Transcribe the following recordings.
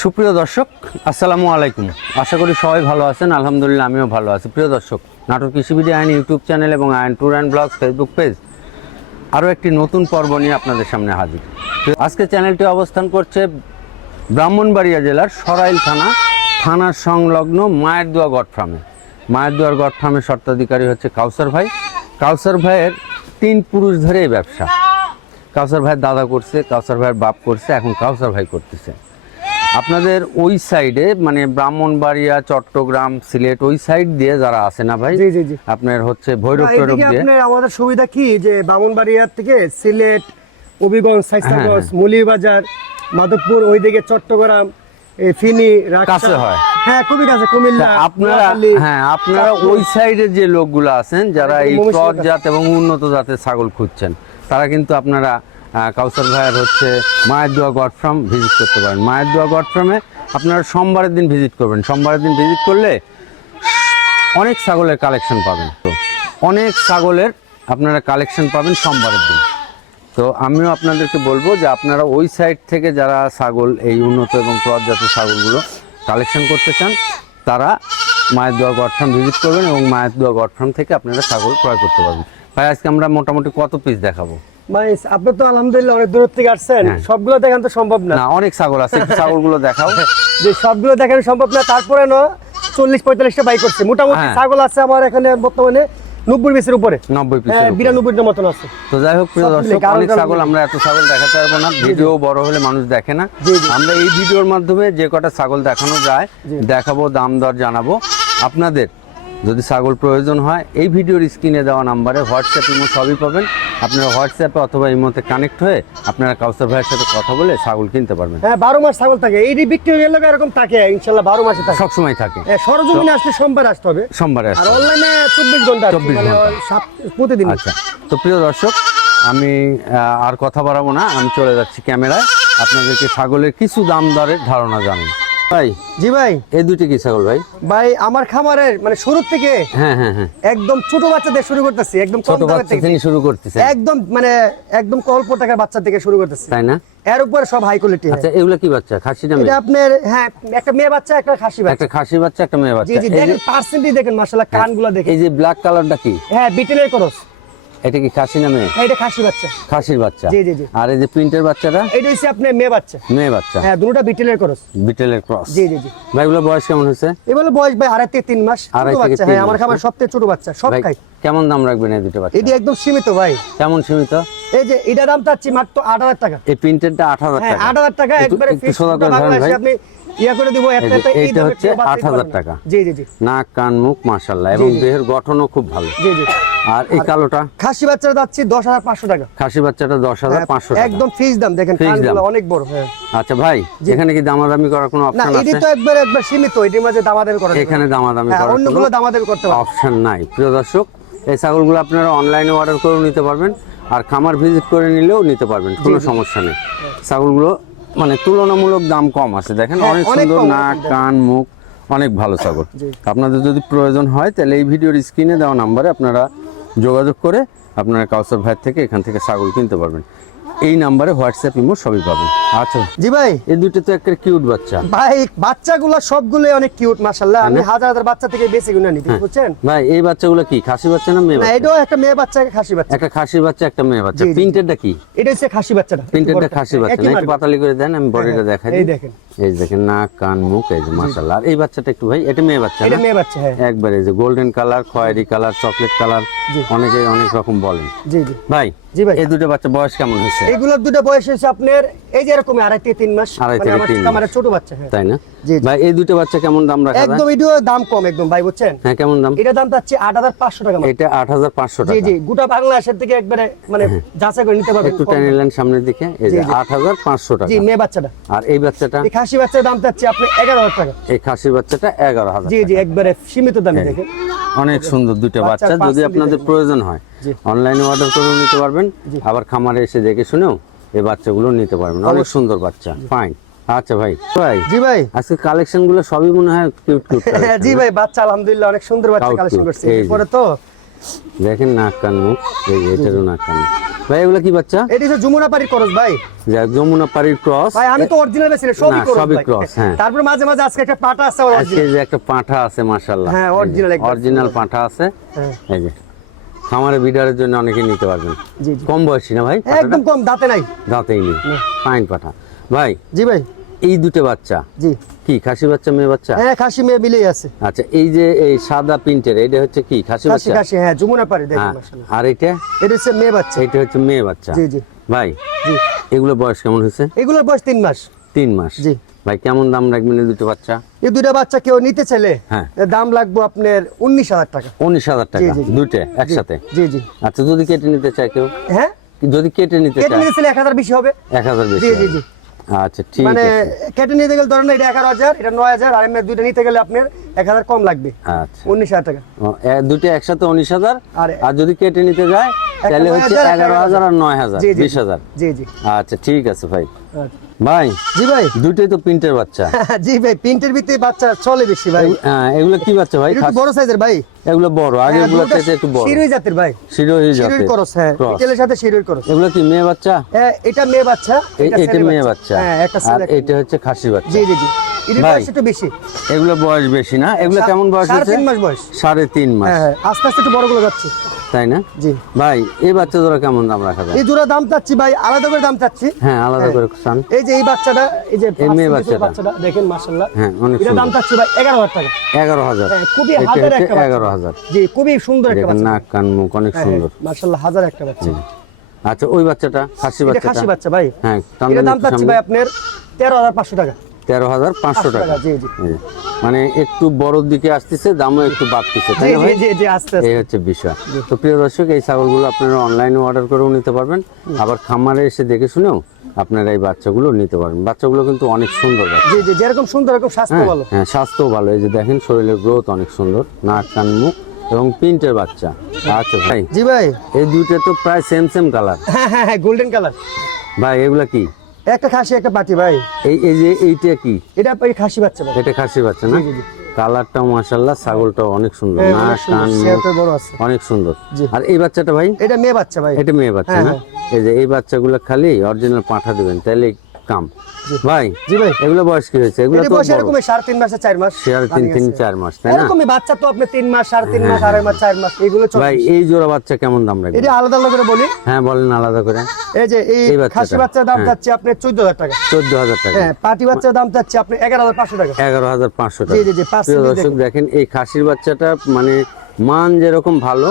সুপ্রিয় দর্শক, আসসালামু আলাইকুম। আশা করি সবাই ভালো আছেন, আলহামদুলিল্লাহ আমিও ভালো আছি। প্রিয় দর্শক, নাটোর কৃষিবিডি আইন ইউটিউব চ্যানেল এবং আইন tour and blog Facebook page আরও একটি নতুন পর্ব নিয়ে আপনাদের সামনে হাজির। আজকে চ্যানেলটি অবস্থান করছে ব্রাহ্মণবাড়িয়া জেলার সরাইল থানা থানার সংলগ্ন মায়ের দোয়া গড ফার্মে। মায়ের দোয়ার গড ফার্মের স্বত্বাধিকারী হচ্ছে কাউসার ভাই। কাউসার ভাইয়ের তিন পুরুষ ধরে ব্যবসা। কাউসার ভাইয়ের দাদা করছে, কাউসার ভাইয়ের বাপ করছে, এখন কাউসার ভাই করতেছে। আপনাদের ওই সাইডে মানে ব্রাহ্মণবাড়িয়া চট্টগ্রাম সিলেট ওই সাইড দিয়ে যারা আসে না ভাই? জি, জি, জি। আপনার হচ্ছে ভৈরব টৈরব দিয়ে? আপনার আমাদের সুবিধা কি? যে বামনবাড়িয়ার থেকে সিলেট হবিগঞ্জ সাইসাগঞ্জ হ্যাঁ, মলিবাজার মাধবপুর ওইদিকে চট্টগ্রাম ফিনি কাছে হয়। হ্যাঁ খুবই কাছে কুমিল্লা আপনারা হ্যাঁ আপনারা ওই সাইডের যে লোকগুলো আছেন যারা এই জাত এবং উন্নত জাতের ছাগল খুঁজছেন তারা কিন্তু আপনারা কাউসার ভাইয়ের হচ্ছে মায়ের দোয়া গড ফার্ম ভিজিট করতে পারেন। মায়ের দোয়া গড ফার্মে আপনারা সোমবারের দিন ভিজিট করবেন। সোমবারের দিন ভিজিট করলে অনেক ছাগলের কালেকশন পাবেন। তো অনেক ছাগলের আপনারা কালেকশন পাবেন সোমবারের দিন। তো আমিও আপনাদেরকে বলব যে আপনারা ওই সাইড থেকে যারা ছাগল, এই উন্নত এবং ক্রস জাতের ছাগলগুলো কালেকশন করতে চান, তারা মায়ের দোয়া গড ফার্ম ভিজিট করবেন এবং মায়ের দোয়া গড ফার্ম থেকে আপনারা ছাগল ক্রয় করতে পারবেন। ভাই, আজকে আমরা মোটামুটি কত পিস দেখাবো? আপনি তো আলহামদুলিল্লাহ অনেক দূর থেকে আসছেন। হ্যাঁ। সবগুলো দেখান তো সম্ভব না। না অনেক ছাগল আছে একটু ছাগলগুলো দেখাও। যে সবগুলো দেখানো সম্ভব না তারপরে না চল্লিশ পঁয়তাল্লিশটা বাই করছে। মোটামুটি হ্যাঁ। ছাগল আছে আমার এখানে বর্তমানে নব্বই পিসের উপরে। নব্বই হ্যাঁ পিস বিরানব্বইটার মতন আছে। তো যাই হোক প্রিয় দর্শক অনেক ছাগল আমরা এত ছাগল দেখাতে পারব না। ভিডিও বড় হলে মানুষ দেখে না। আমরা এই ভিডিওর মাধ্যমে যে কটা ছাগল দেখানো যায় দেখাবো দাম দর জানাব। আপনাদের যদি ছাগল প্রয়োজন হয় এই ভিডিওর স্ক্রিনে দেওয়া নাম্বারে হোয়াটসঅ্যাপ ইমো সবই পাবেন। আপনারা হোয়াটসঅ্যাপে অথবা ইমোতে কানেক্ট হয়ে আপনারা কাউসার ভাইয়ের সাথে কথা বলে ছাগল কিনতে পারবেন। হ্যাঁ বারো মাস ছাগল থাকে। এইটি বিক্রি হয়ে গেলে এরকম থাকে ইনশাল্লাহ বারো মাসে থাকে। সবসময় থাকে। হ্যাঁ, সরজমিনে আসলে সোমবার আসতে হবে। সোমবারে আসছে অনলাইনে চব্বিশ ঘণ্টা 24 মানে ঘণ্টা। প্রতিদিন। আচ্ছা। তো প্রিয় দর্শক আমি আর কথা বাড়াবো না। আমি চলে যাচ্ছি ক্যামেরায়। আপনাদেরকে ছাগলের কিছু দাম দরের ধারণা জানাই। ভাই জি ভাই। এই দুটি কি ছাগল ভাই? ভাই আমার খামারের মানে শুরু থেকে হ্যাঁ হ্যাঁ হ্যাঁ। একদম ছোট বাচ্চাদের শুরু করতেছি একদম ছোট বাচ্চা থেকে। শুরু করতেছে একদম মানে একদম অল্প টাকার বাচ্চা থেকে শুরু করতেছি। তাই না? এর উপরে সব হাই কোয়ালিটি আচ্ছা এগুলো কি বাচ্চা? খাসি না এটা আপনার হ্যাঁ একটা মেয়ে বাচ্চা একটা খাসি বাচ্চা। একটা খাসি বাচ্চা একটা মেয়ে জি বাচ্চা। জি এই দেখেন পার্সেন্টেজ দেখেন মাশাআল্লাহ কানগুলো দেখেন। এই যে ব্ল্যাক কালারটা কি? হ্যাঁ বিটেলের করস এটা কি খাসি না মেয়ে? হ্যাঁ, এটা খাসি বাচ্চা। খাসির বাচ্চা? জি, জি, জি। আর এই যে প্রিন্টের বাচ্চাটা? এটা হচ্ছে আপনার মেয়ে বাচ্চা। মেয়ে বাচ্চা। হ্যাঁ দুটোটা বিটেলের করস। বিটেলের ক্রস। জি জি জি। বয়স কেমন বয়স ভাই আড়াই থেকে তিন মাস। আড়াই থেকে তিন হ্যাঁ আমার খাবার না? সবথেকে ছোট বাচ্চা সব খাই। কেমন দাম রাখবেন এই দুটো বাচ্চা? এটি একদম সীমিত ভাই। কেমন সীমিত? এই যে এটা দাম চাচ্ছি মাত্র আট হাজার টাকা। এই প্রিন্টেরটা আট হাজার হ্যাঁ টাকা। আট হাজার টাকা একবারে আপনি ইয়া করে দিব দামে হচ্ছে বাদ 8,000 টাকা। জি জি জি। নাক কান মুখ মাশাল্লাহ এবং। দেহের গঠনও খুব ভালো। জি জি। আর এই কালোটা? খাসি বাচ্চাটা যাচ্ছি দশ হাজার পাঁচশো টাকা। খাসি বাচ্চাটা দশ হাজার হ্যাঁ, পাঁচশো একদম ফিক্স দাম দেখেন কানগুলো অনেক বড় হ্যাঁ। আচ্ছা ভাই এখানে কি দামাদামি করার কোনো অপশন এটি আছে? তো একবার একবার সীমিত এটির মাঝে দামাদামি করা এখানে দামাদামি হ্যাঁ করার অন্যগুলো দামাদামি করতে পারবে। অপশন নাই। প্রিয় দর্শক এই ছাগলগুলো আপনারা অনলাইনে অর্ডার করে নিতে পারবেন আর খামার ভিজিট করে নিলেও নিতে পারবেন কোনো সমস্যা নেই। ছাগলগুলো মানে তুলনামূলক দাম কম আছে। দেখেন হ্যাঁ, অনেক সুন্দর নাক কান মুখ অনেক ভালো ছাগল। আপনাদের যদি প্রয়োজন হয় তাহলে এই ভিডিওর স্ক্রিনে দেওয়া নাম্বারে আপনারা যোগাযোগ করে আপনারা কাউসার ভাইয়ের থেকে এখান থেকে ছাগল কিনতে পারবেন। এই নাম্বারে হোয়াটসঅ্যাপ ইমো সবই পাবেন। আচ্ছা। জি ভাই। এই দুটো তো একটা কিউট বাচ্চা। ভাই বাচ্চাগুলো সবগুলো অনেক কিউট মাশাআল্লাহ। আমি হাজার হাজার বাচ্চা থেকে বেশি গুণা নিতে হ্যাঁ। বুঝছেন? ভাই এই বাচ্চাগুলো কি খাসি বাচ্চা না মেয়ে বাচ্চা? এটাও একটা মেয়ে বাচ্চা একটা খাসি বাচ্চা। একটা খাসি বাচ্চা একটা মেয়ে বাচ্চা। জি, জি, জি। প্রিন্টেরটা কি? এটা হচ্ছে খাসি বাচ্চাটা। প্রিন্টেরটা খাসি বাচ্চা। না একটু পাতালি করে দেন আমি বডিটা হ্যাঁ, দেখাই। এই দেখেন। এই দেখেন নাক কান মুখ এই যে মাশাআল্লাহ। এই বাচ্চাটা একটু ভাই এটা মেয়ে বাচ্চা এটা মেয়ে বাচ্চা হ্যাঁ। একবারে এই যে গোল্ডেন কালার খয়েরি কালার চকলেট কালার অনেকে অনেক রকম বলেন। জি জি। ভাই জি ভাই। এই দুটো বাচ্চা বয়স কেমন হয়েছে? এগুলোর দুটো বয়স হচ্ছে আপনার এই যে আড়াই থেকে তিন মাস আড়াই মানে থেকে আমার তিন আমার ছোট বাচ্চা হ্যাঁ। তাই না? জি, জি। ভাই এই দুটো বাচ্চা কেমন দাম রাখা একদম এটিও দাম কম একদম ভাই বুঝছেন? হ্যাঁ কেমন দাম? এটা দাম চাচ্ছি আট হাজার পাঁচশো টাকা এটা আট হাজার পাঁচশো জি টাকা। জি গোটা বাংলাদেশের থেকে একবারে মানে যাচাই করে নিতে পারবেন একটু কম টেনে নিলেন সামনের দিকে এই যে জি, জি। আট হাজার পাঁচশো টাকা। জি মেয়ে বাচ্চাটা। আর এই বাচ্চাটা? এই খাসি বাচ্চার দাম চাচ্ছি আপনি এগারো হাজার টাকা। এই খাসি বাচ্চাটা এগারো হাজার জি জি একবারে সীমিত দামে দেখেন। অনেক সুন্দর দুটো বাচ্চার বাচ্চা। যদি আপনাদের প্রয়োজন হয় অনলাইনে অর্ডার করে নিতে পারবেন। আবার খামারে এসে দেখে শুনেও এই বাচ্চাগুলো নিতে পারবেন। অনেক সুন্দর বাচ্চা। ফাইন আচ্ছা ভাই ভাই জি ভাই। আজকে কালেকশনগুলো সবই মনে হয় কিউট কিউট জি ভাই বাচ্চা আলহামদুলিল্লাহ অনেক সুন্দর বাচ্চা কালেকশন করছে। যে। এরপরে তো দেখেন নাক কান মুখ এই যে এটারও নাক কান ভাই এগুলো কি বাচ্চা? এটি হচ্ছে যমুনা পাড়ির করস ভাই। যাক যমুনা পাড়ির ক্রস। ভাই আমি তো অরিজিনাল না, সবই করস সবই cross, হ্যাঁ। তারপরে মাঝে মাঝে আজকে একটা পাটা আছে আমার আজকে যে একটা পাঁঠা আছে মাশাল্লাহ হ্যাঁ, একদম। অরিজিনাল পাঁঠা আছে। হ্যাঁ। এই যে খামারে বিডারের জন্য অনেকে নিতে পারবেন। কম বয়সী না ভাই? একদম কম দাঁতে নাই। দাঁতেই নেই। ফাইন পাঠা। ভাই জি ভাই। এই দুটো বাচ্চা? জি। কি খাসি বাচ্চা মেয়ে বাচ্চা? হ্যাঁ খাসি মেয়ে মিলেই আছে। আচ্ছা এই যে এই সাদা প্রিন্টের এটা হচ্ছে কি খাসি বাচ্চা? খাসি হ্যাঁ যমুনা পাড়ি দেখেন হ্যাঁ। মাশাআল্লাহ। আর এটা এটা হচ্ছে মেয়ে বাচ্চা। এটা হচ্ছে মেয়ে বাচ্চা। জি জি। ভাই জি। এগুলো বয়স কেমন হয়েছে? এগুলোর বয়স তিন মাস। তিন মাস। জি। ভাই কেমন দাম রাখবেন এই দুটো বাচ্চা? এই দুইটা বাচ্চা কেউ নিতে চাইলে হ্যাঁ। দাম লাগবে আপনার উনিশ হাজার টাকা। উনিশ হাজার টাকা জি। একসাথে? জি জি। আচ্ছা যদি কেটে নিতে চায় কেউ? হ্যাঁ? যদি কেটে নিতে কেটে নিতে চাইলে এক হাজার বেশি হবে। এক হাজার বেশি জি, জি, জি। আচ্ছা ঠিক মানে কেটে নিতে গেলে ধরেন এটা এগারো হাজার এটা নয় হাজার আর এমনি দুইটা নিতে গেলে আপনার এক হাজার কম লাগবে। আচ্ছা। উনিশ হাজার টাকা। দুটো একসাথে উনিশ হাজার আর- যদি কেটে নিতে যায় তাহলে হচ্ছে এগারো হাজার আর নয় হাজার বিশ হাজার। জি জি। আচ্ছা ঠিক আছে ভাই। আচ্ছা। ভাই জি ভাই। দুটোই তো প্রিন্টের বাচ্চা। জি ভাই প্রিন্টের ভিতরে বাচ্চা চলে বেশি ভাই। হ্যাঁ, এগুলো কি বাচ্চা ভাই? এটা একটু বড় সাইজের ভাই। এগুলো বড় আগে হ্যাঁ, এগুলো দুটো থেকে একটু বড়। শিরোই জাতের ভাই। শিরোই জাতের। করস হ্যাঁ। সাথে শিরোই করস। এগুলো কি মেয়ে বাচ্চা? হ্যাঁ এটা মেয়ে বাচ্চা এটা মেয়ে বাচ্চা। হ্যাঁ একটা ছেলে এটা হচ্ছে খাসি বাচ্চা। জি জি জি। এগুলো বয়স বেশি না? এগুলো সা- কেমন বয়স সাড়ে তিন মাস বয়স। সাড়ে তিন মাস। আস্তে আস্তে একটু বড়গুলো যাচ্ছে। তাই না? জি। ভাই এই বাচ্চা ধরা কেমন দাম রাখা যায়? এই জোড়া দাম চাচ্ছি ভাই আলাদা করে দাম চাচ্ছি। হ্যাঁ আলাদা করে সান এই যে এই বাচ্চাটা এই যে এই মেয়ে বাচ্চাটা। বাচ্চাটা দেখেন মাশাআল্লাহ। হ্যাঁ অনেক এটা দাম চাচ্ছি ভাই এগারো হাজার টাকা। এগারো হাজার। হ্যাঁ, খুবই হাজার একটা বাচ্চা। এগারো হাজার। জি খুবই সুন্দর একটা বাচ্চা। নাক কান মুখ অনেক সুন্দর। মাশাআল্লাহ হাজার একটা বাচ্চা। আচ্ছা ওই বাচ্চাটা খাসি বাচ্চাটা? খাসি বাচ্চা ভাই। হ্যাঁ দাম চাচ্ছি ভাই আপনার তেরো হাজার পাঁচশো টাকা। তেরো হাজার পাঁচশো টাকা। মানে একটু বড়র দিকে আসতেছে দামও একটু বাড়তেছে তাই এই হচ্ছে বিষয়। তো প্রিয় দর্শক এই ছাগলগুলো আপনারা অনলাইনে অর্ডার করেও নিতে পারবেন। আবার খামারে এসে দেখে শুনেও আপনারা এই বাচ্চাগুলো নিতে পারবেন। বাচ্চাগুলো কিন্তু অনেক সুন্দর জি জি যেরকম সুন্দর এরকম স্বাস্থ্য হ্যাঁ ভালো। হ্যাঁ স্বাস্থ্য ভালো। এই যে দেখেন শরীরের গ্রোথ অনেক সুন্দর। নাক কান মুখ এবং প্রিন্টের বাচ্চা। আচ্ছা ভাই জি ভাই। এই দুইটা তো প্রায় সেম সেম কালার হ্যাঁ হ্যাঁ হ্যাঁ গোল্ডেন কালার ভাই এগুলা কি? একটা খাসি একটা পাটি ভাই। এই এই যে এইটা কি? এটা এই খাসি বাচ্চা ভাই। এটা খাসি বাচ্চা না? কালারটা মাশাআল্লাহ ছাগলটা অনেক সুন্দর। না অনেক সুন্দর, কান বড় আছে। অনেক সুন্দর। আর এই বাচ্চাটা ভাই? এটা মেয়ে বাচ্চা ভাই। এটা মেয়ে বাচ্চা হ্যাঁ, না? এই যে এই বাচ্চাগুলো খালি অরিজিনাল পাঠা দিবেন তাহলে কাম। ভাই জি ভাই। এগুলো বয়স কি হয়েছে? এগুলো তো তিন মাসে চার মাস সাড়ে তিন তিন চার মাস তাই না? এরকমই বাচ্চা তো আপনি মাস সাড়ে তিন মাস আড়াই মাস চার মাস এগুলো চলে। ভাই এই জোড়া বাচ্চা কেমন দাম রাখবে এটা আলাদা আলাদা করে বলি। হ্যাঁ বলেন আলাদা করে। এই যে এই খাসি বাচ্চার দাম হ্যাঁ। যাচ্ছে আপনার চোদ্দ হাজার টাকা। চোদ্দ হাজার টাকা। হ্যাঁ পাটি বাচ্চার দাম যাচ্ছে আপনি এগারো হাজার পাঁচশো টাকা। এগারো হাজার পাঁচশো টাকা। জি, জি, জি, পাঁচ দেখেন এই খাসির বাচ্চাটা মানে মান যেরকম ভালো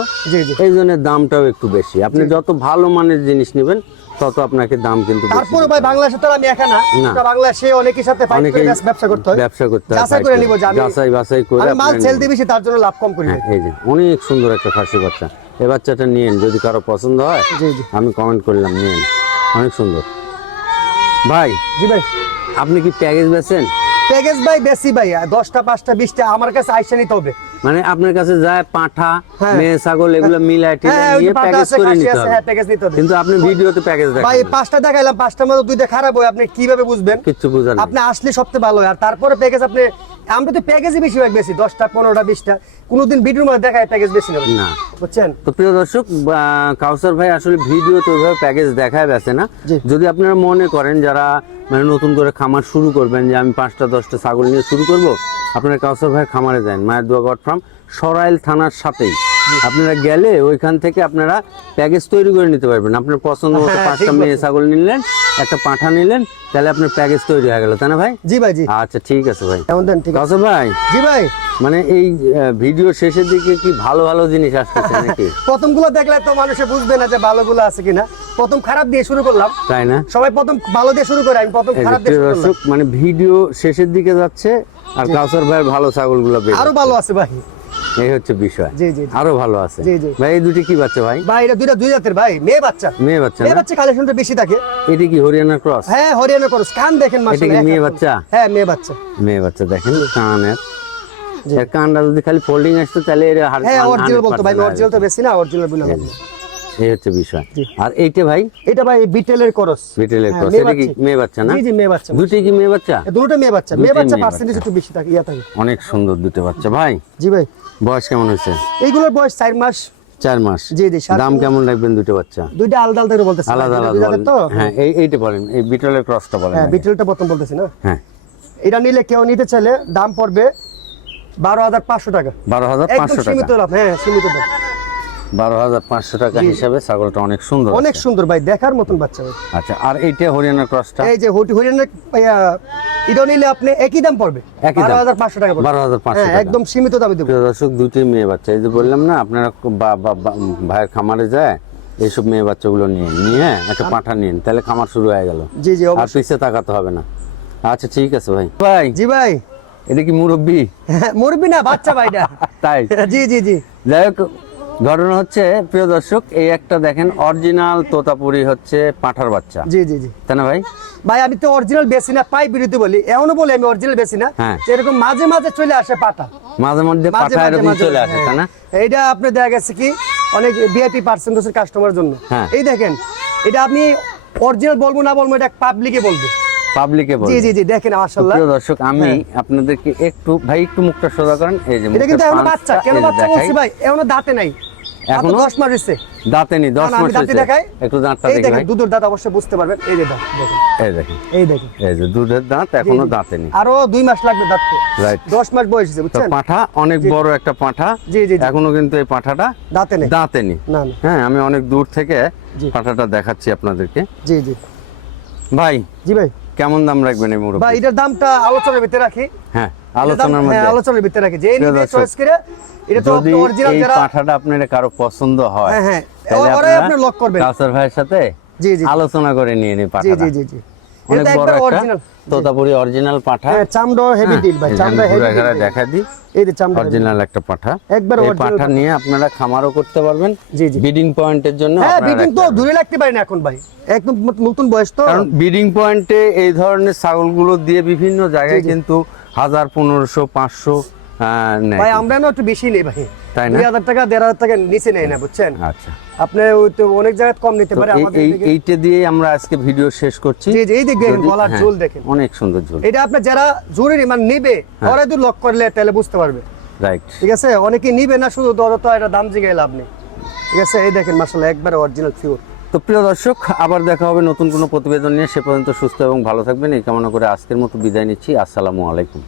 এই জন্য দামটাও একটু বেশি। আপনি যত ভালো মানের জিনিস নেবেন তত আপনাকে দাম কিন্তু তারপরে ভাই বাংলাদেশে তো আমি একা না। বাংলাদেশে অনেকের সাথে ব্যবসা- করতে হয়। ব্যবসা করতে হয়, যাচাই করে। নিব আমি যাচাই বাছাই করে আমি মাল সেল নিবেন। তার জন্য লাভ কম করি। হ্যাঁ এই যে অনেক সুন্দর একটা খাসি বাচ্চা। এই বাচ্চাটা নিয়েন যদি কারও পছন্দ হয় আমি কমেন্ট করলাম নিয়েন। অনেক সুন্দর। ভাই জি ভাই। আপনি কি প্যাকেজ বেচেন? প্যাকেজ ভাই বেশি ভাই দশটা পাঁচটা বিশটা আমার কাছে আইসা নিতে হবে। মানে আপনার কাছে যায় পাঠা হ্যাঁ। মেয়ে ছাগল এগুলো মিলাই টিলাই হ্যাঁ নিয়ে প্যাকেজ করে নিতে হবে। হ্যাঁ কিন্তু আপনি ভিডিওতে প্যাকেজ ভাই পাঁচটা দেখাইলাম পাঁচটার মধ্যে দুইটা খারাপ হয় আপনি কীভাবে বুঝবেন? কিচ্ছু বুঝার নেই। আপনি আসলে সবচেয়ে ভালো হয়। আর তারপরে প্যাকেজ আপনি আমরা তো প্যাকেজই বেশিরভাগ বেশি দশটা পনেরোটা বিশটা। কোনোদিন ভিডিওর মধ্যে দেখায় প্যাকেজ বেশি না বুঝছেন? তো প্রিয় দর্শক কাউসার ভাই আসলে ভিডিও তো ওইভাবে প্যাকেজ দেখায় বেছে না। যদি আপনারা মনে করেন যারা মানে নতুন করে খামার শুরু করবেন যে আমি পাঁচটা দশটা ছাগল নিয়ে শুরু করব আপনারা কাউসার ভাইয়ের খামারে যান। মায়ের দোয়া গড ফার্ম সরাইল থানার সাথেই। আপনারা গেলে ওইখান থেকে আপনারা প্যাকেজ তৈরি করে নিতে পারবেন। আপনার পছন্দ মতো হ্যাঁ, পাঁচটা মেয়ে ছাগল নিলেন একটা পাঠা নিলেন তাহলে আপনার প্যাকেজ তৈরি হয়ে গেল তাই না ভাই? জি ভাই জি। আচ্ছা ঠিক আছে ভাই। কেমন দেন? ঠিক আছে। ভাই? জি ভাই। মানে এই ভিডিও শেষের দিকে কি ভালো ভালো জিনিস আসতেছে নাকি? প্রথমগুলো দেখলে তো মানুষে বুঝবে না যে ভালোগুলো আছে কিনা। প্রথম খারাপ দিয়ে শুরু করলাম। তাই না? সবাই প্রথম ভালো দিয়ে শুরু করে আমি প্রথম খারাপ দিয়ে শুরু করলাম। মানে ভিডিও শেষের দিকে যাচ্ছে আর কাউসার ভাইয়ের ভালো ছাগলগুলো আরও ভালো আছে ভাই। এই হচ্ছে বিষয়। জি জি জি। আরও ভালো আছে। জি, জি। ভাই এই দুটি কি বাচ্চা ভাই? ভাই এটা দুইটা দুই জাতের ভাই মেয়ে বাচ্চা। মেয়ে বাচ্চা মেয়ে বাচ্চা কালেকশনটা বেশি থাকে। এটি কি হরিয়ানা ক্রস হ্যাঁ হরিয়ানা ক্রস কান দেখেন মাশাআল্লাহ মেয়ে বাচ্চা? হ্যাঁ মেয়ে বাচ্চা। মেয়ে বাচ্চা দেখেন কানের। এর কানটা যদি খালি ফোল্ডিং আসতো তাহলে এর হ্যাঁ অরজিনাল বলতো ভাই 100% অরিজিনাল তো বেশি না অরিজিনাল বলে এই হচ্ছে বিষয়। আর এইটা ভাই? এটা ভাই বিটেলের করস। বিটেলের হ্যাঁ, ক্রস। এটা কি মেয়ে বাচ্চা না? জি জি মেয়ে বাচ্চা। দুটি কি মেয়ে বাচ্চা? এ দুটোটা মেয়ে বাচ্চা। মেয়ে বাচ্চা পার্সেন্টেজ একটু বেশি থাকে ইয়া থাকে। অনেক সুন্দর দুটো বাচ্চা। ভাই? জি ভাই। বয়স কেমন হয়েছে? এইগুলোর বয়স চার মাস। চার মাস। জি জি দাম কেমন রাখবেন দুটো বাচ্চা? দুইটা আলাদা আলাদা করে বলতেছি। আলাদা আলাদা তো? হ্যাঁ এই এইটা বলেন। এই বিটলের ক্রসটা বলেন হ্যাঁ। বিটেলটা প্রথম বলতেছি না? হ্যাঁ। এটা নিলে কেউ নিতে চাইলে দাম পড়বে বারো হাজার পাঁচশো টাকা। বারো হাজার পাঁচশো সীমিত লাভ হ্যাঁ সীমিত দাম। বারো হাজার পাঁচশো টাকা হিসাবে ছাগলটা অনেক সুন্দর অনেক সুন্দর ভাই দেখার মতন বাচ্চা ভাই। আচ্ছা আর এইটা হরিয়ানার ক্রসটা? এই যে হরিয়ানা এটা নিলে আপনি একই দাম পড়বে? বারো হাজার পাঁচশো টাকা বারো হাজার পাঁচশো হ্যাঁ একদম সীমিত দামে দেবো। দর্শক দুইটাই মেয়ে বাচ্চা। এই যে বললাম না আপনারা ভাইয়ের খামারে যায় এইসব মেয়ে বাচ্চাগুলো নিয়ে নিয়ে একটা পাঠা নিন তাহলে খামার শুরু হয়ে গেল। জি জি আর পিছিয়ে তাকাতে হবে না। আচ্ছা ঠিক আছে ভাই। ভাই জি ভাই। এটা কি মুরব্বী? হ্যাঁ, মরবি না বাচ্চা ভাইটা তাই? জি জি জি। যাই হোক ঘটনা হচ্ছে প্রিয় দর্শক এই একটা দেখেন অরিজিনাল তোতাপুরি হচ্ছে পাঠার বাচ্চা। জি জি জি। তাই না ভাই? ভাই আমি তো অরিজিনাল বেশি না পাই বিরুদ্ধে বলি। এমনও বলি আমি অরিজিনাল বেশি না হ্যাঁ। এরকম মাঝে মাঝে চলে আসে পাটা মাঝে মধ্যে মাঝে পাঠা এরকম চলে আসে তাই না? হ্যাঁ। এইটা আপনি দেখা গেছে কি অনেক ভিআইপি পার্সেন্টেজের কাস্টমার জন্য। হ্যাঁ। এই দেখেন এটা আপনি অরিজিনাল বলব না বলব এটা পাবলিকে বলবে। পাবলিকে বল জি জি জি দেখেন মাশাআল্লাহ। প্রিয় দর্শক আমি আপনাদেরকে একটু ভাই একটু মুখটা সোজা করেন। এই যে এটা কিন্তু এখনও বাচ্চা কেন বাচ্চা বলছি ভাই? এখনও দাঁতে নাই। এখনও এখনও? 10 মাস হইছে দাঁতে নি দশ না, না, আমি মাস দাঁতে হয়েছে। দেখাই। একটু দাঁতটা এই দেখেন দুধের দাঁত অবশ্যই বুঝতে পারবেন। এই যে দাঁত দেখেন। এই দেখেন। এই দেখেন। এই যে দুধের দাঁত এখনও দাঁতে নি আরও দুই মাস লাগবে দাঁততে Right. দশ মাস বয়স হয়েছে তো বুঝছেন? পাঠা অনেক বড় একটা পাঠা। জি, জি। এখনও কিন্তু এই পাঠাটা দাঁতে নেই। দাঁতে নি না না। হ্যাঁ আমি অনেক দূর থেকে। পাঠাটা দেখাচ্ছি আপনাদেরকে। জি জি। ভাই জি ভাই। কেমন দাম রাখবেন এই মুরগি ভাই এটার দামটা আলোচনার ভিতরে রাখি। হ্যাঁ আলোচনার হ্যাঁ, মধ্যে। আলোচনার ভিতরে রাখি। যে নিবে চয়েস করে এটা তো অরিজিনাল যারা পাঠাটা আপনার কারও পছন্দ হয় হ্যাঁ, হ্যাঁ, তাহলে আপনি lock করবেন। কাউসার ভাইয়ের সাথে জি, জি। আলোচনা করে নিয়ে নিন পাঠাটা জি জি জি। অনেক বড় একটা তোতাপুরি অরিজিনাল পাঠা। হ্যাঁ চামড়া হেভি হ্যাঁ, ডিল ভাই চামড়া হেভি ঘুরে দেখা দিই। এই যে চামড়া অরিজিনাল একটা পাঠা। একবার এই পাঠা। নিয়ে আপনারা খামারও করতে পারবেন। জি, জি। বিডিং পয়েন্টের জন্য হ্যাঁ ব্রিডিং বিডিং তো দূরে লাগতে পারে না এখন ভাই। একদম নতুন বয়স তো। কারণ বিডিং পয়েন্টে এই ধরনের ছাগলগুলো দিয়ে বিভিন্ন জায়গায় কিন্তু হাজার পনেরোশো পাঁচশো ভাই আমরা না একটু বেশি নেই ভাই। তাই না? দুই হাজার টাকা দেড় হাজার টাকা নিচে নেই না বুঝছেন? আচ্ছা। আপনি ওই তো অনেক কম নিতে পারে আমাদের এইটা দিয়ে আমরা আজকে ভিডিও শেষ করছি। জি জি এই যদি- গলার হ্যাঁ, ঝোল দেখেন। অনেক সুন্দর ঝোল। এটা আপনি যারা জরুরি মানে নিবে হ্যাঁ। ওরা যদি লক করলে তাহলে বুঝতে পারবে। রাইট ঠিক আছে? অনেকে নিবে না শুধু দর তো এটা দাম জিগে লাভ নেই। ঠিক আছে? এই দেখেন মাসাল্লাহ একবারে অরিজিনাল পিওর তো প্রিয় দর্শক আবার দেখা হবে নতুন কোনো প্রতিবেদন নিয়ে। সে পর্যন্ত সুস্থ এবং ভালো থাকবেন। এই কামনা করে আজকের মতো বিদায় নিচ্ছি। আসসালামু আলাইকুম।